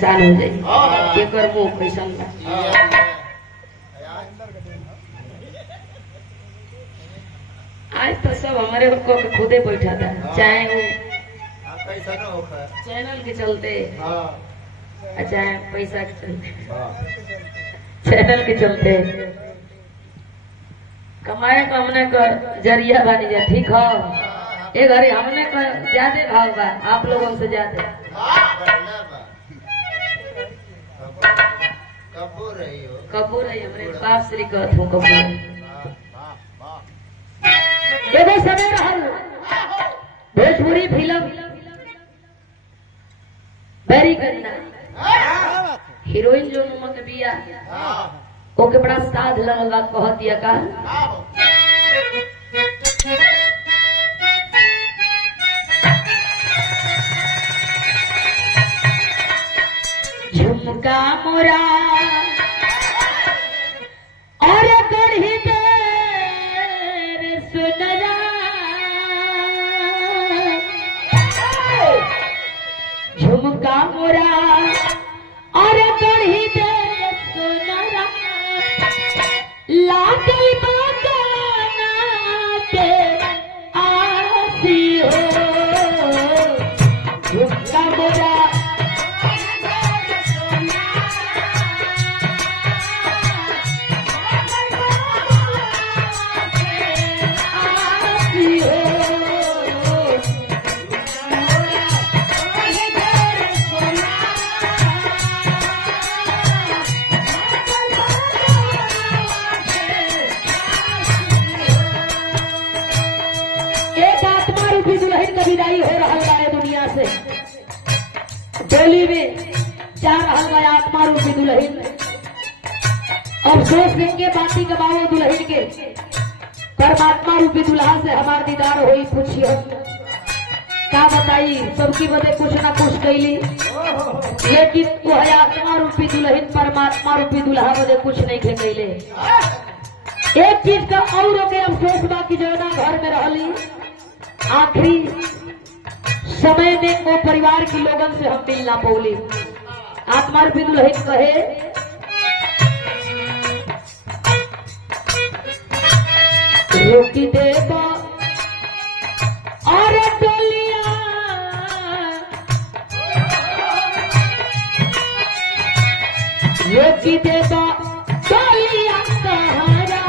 साल हो जाए के करबो कैसन बा। आज तो सब हमारे को खुदे बैठा था, चाहे वो चैनल के चलते चाहे पैसा के चलते, चैनल के चलते कमाए को हमने का जरिया बनी जा। ठीक हो ये घड़ी हमने का ज्यादा भाव बा आप लोगों से ज्यादा। कबूर है हमरे बाप श्री कहत हूँ कबूर एगो समय रहल भोजपुरी फिल्म वेरी गंदा हीरोइन जो नुमा के बिया ओके बड़ा साध लगल बा। कह दिया का झुमका मोरा और गढ़ी देर सुनरा झुमका मोरा और गढ़ी देर सुनरा लागल बगाना के आसी हो। झुमका मोरा विदाई हो रहा है दुनिया से, डोली में जा रहा है आत्मा रूपी दुल्हन। अफसोस देंगे बाती कमाओ दुल्हन के, परमात्मा रूपी दुल्हा से हमार दीदार हुई। पूछिए क्या बताई, सबकी बदे कुछ ना कुछ कैली, लेकिन वो है आत्मा रूपी दुल्हन परमात्मा रूपी दुल्हा बदे कुछ नहीं कैले। एक चीज का और के अफसोस बा कि जो ना घर में रहली आखिरी समय में वो परिवार के लोगन से हम मिल ना पौली। आत्मा रूपी दुल्हन कहे रोकी देबा और डोलिया रोकी देबा डोलिया कहारा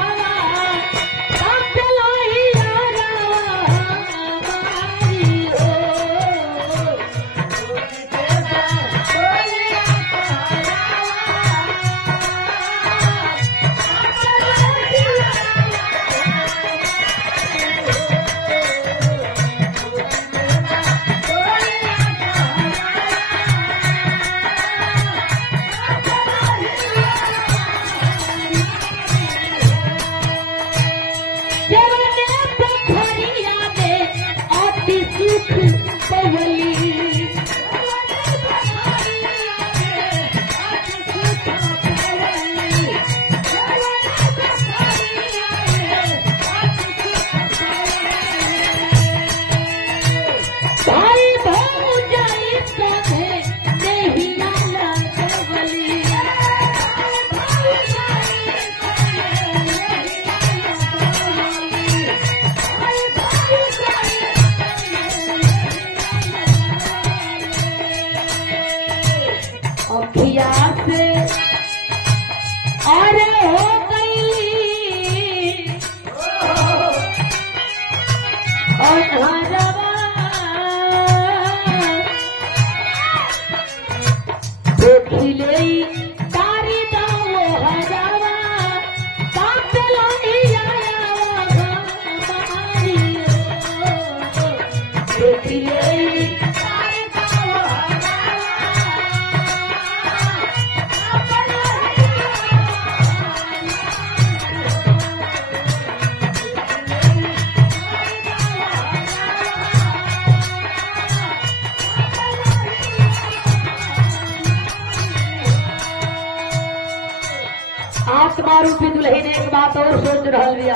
आत्मा रूपी दुल्हन एक बात और सोच रहा भैया,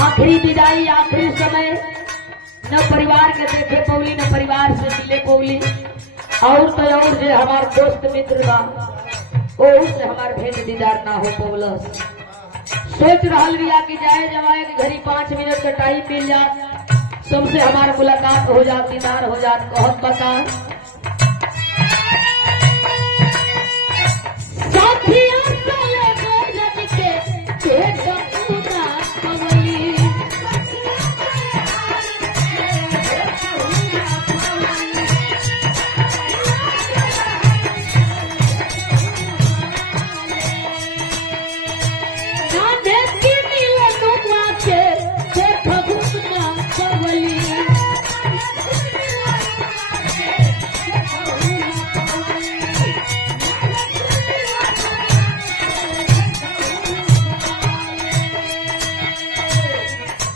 आखिरी विदाई आखिरी समय न परिवार के देखे पौली न परिवार से मिले पौली। और तो और जे हमार दोस्त मित्र बा ओहू से हमार भेंट दीदार ना हो पवलस। सोच रहल बिया कि जाए जवाए के घड़ी 5 मिनट का टाइम मिल जात, सबसे हमार मुलाकात हो जात, दीदार हो जात। कहत बता साथिया चले गोरज के पेट पूरा कवली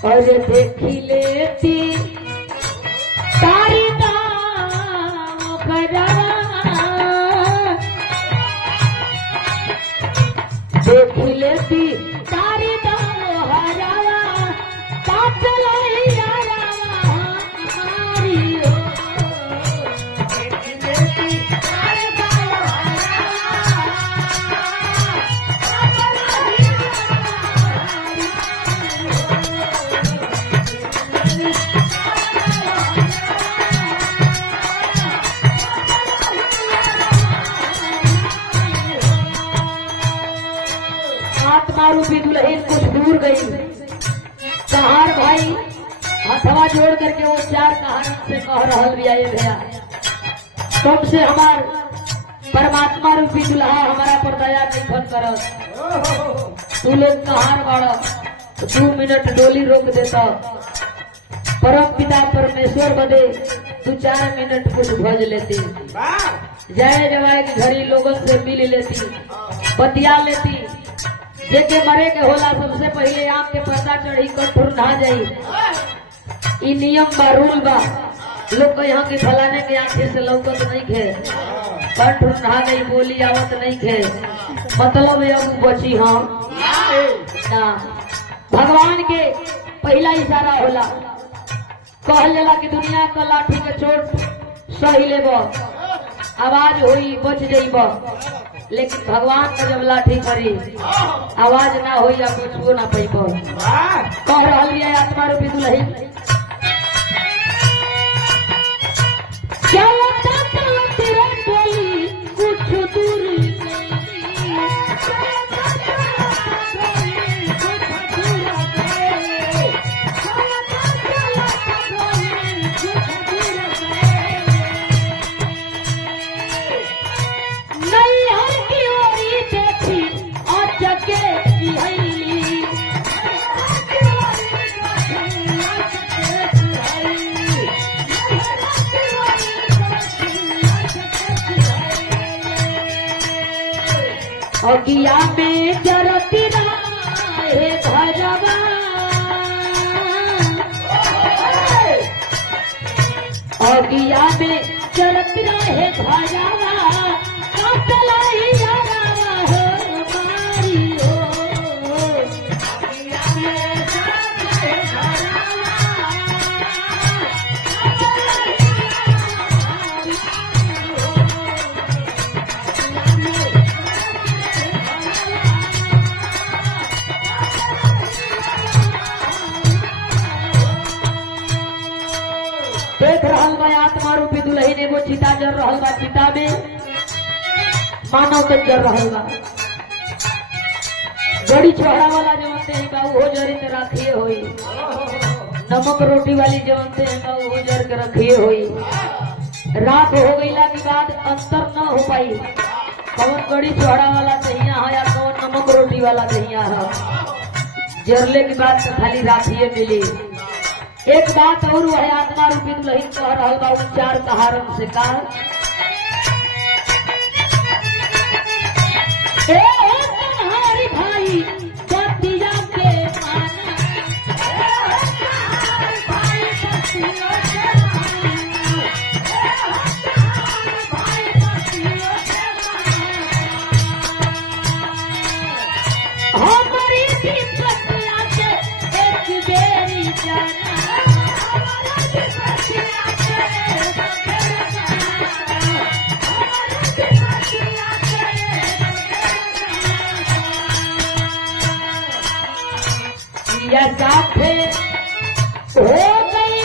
और देखी लेती तारी दाम करा, देखी लेती तारी दाम हरावा पाप लाई हमारी हो। देखी लेती तारी दाम आत्मा रूपी दुल्हन कुछ दूर गई। कहार भाई हथवा जोड़ करके वो 4 कहानी से कह रहल भी आए भैया, तुम से हमार परमात्मा रूपी दुल्हा हमारा पर दया नहीं फन करत। तू लोग कहार बाड़ा 2 मिनट डोली रोक देता, परम पिता परमेश्वर बदे 2-4 मिनट कुछ भज लेती, जाए जवाए की घड़ी लोगों से मिल लेती, बतिया लेती। जेके मरे के होला सबसे पहले आम के पर्दा चढ़ी कठुर नहा जाई। ई नियम बा, रूल बा। लोग को यहाँ के फलाने के आंखें से लौकत नहीं खे, कठुर नहा गई बोली आवत नहीं खे, मतलब अब बची हम ना। भगवान के पहला इशारा होला, कहल जाला कि दुनिया का लाठी के चोट सही लेब, आवाज होई बच जाइब, लेकिन भगवान का जब लाठी करी आवाज ना हो या कुछ ना पैब। कह रही है आत्मा रूपी दुल्हन बोली कुछ दूर अगिया में जरती रहे भजवा, अगिया में जरती रहे भजवा, काटलाई जरावा हो मारी हो। अगिया में जरती रहे देख रहल बा आत्मा रूपी दुल्हन एगो चिता जर रहल बा, चिता में मानव तक जर रहल बा। बड़ी छोड़ा वाला जमते हैं बा वो जरी के रखिए होई, नमक रोटी वाली जमते हैं बा वो जर के रखिए होई। रात हो गईला के बाद अंतर न हो पाई कौन बड़ी छोड़ा वाला दहिया है या कौन नमक रोटी वाला दहिया है। जरले के बाद तो खाली राखिए मिली। एक बात और है आत्मा रूपी दुल्हन कह रहल बा 4 कहारन से का तुम्हारी भाई बतिया के माना, हमारी बतिया के एक बेरी जाना, या साथे हो गई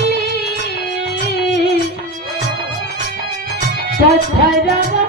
पत्थरवा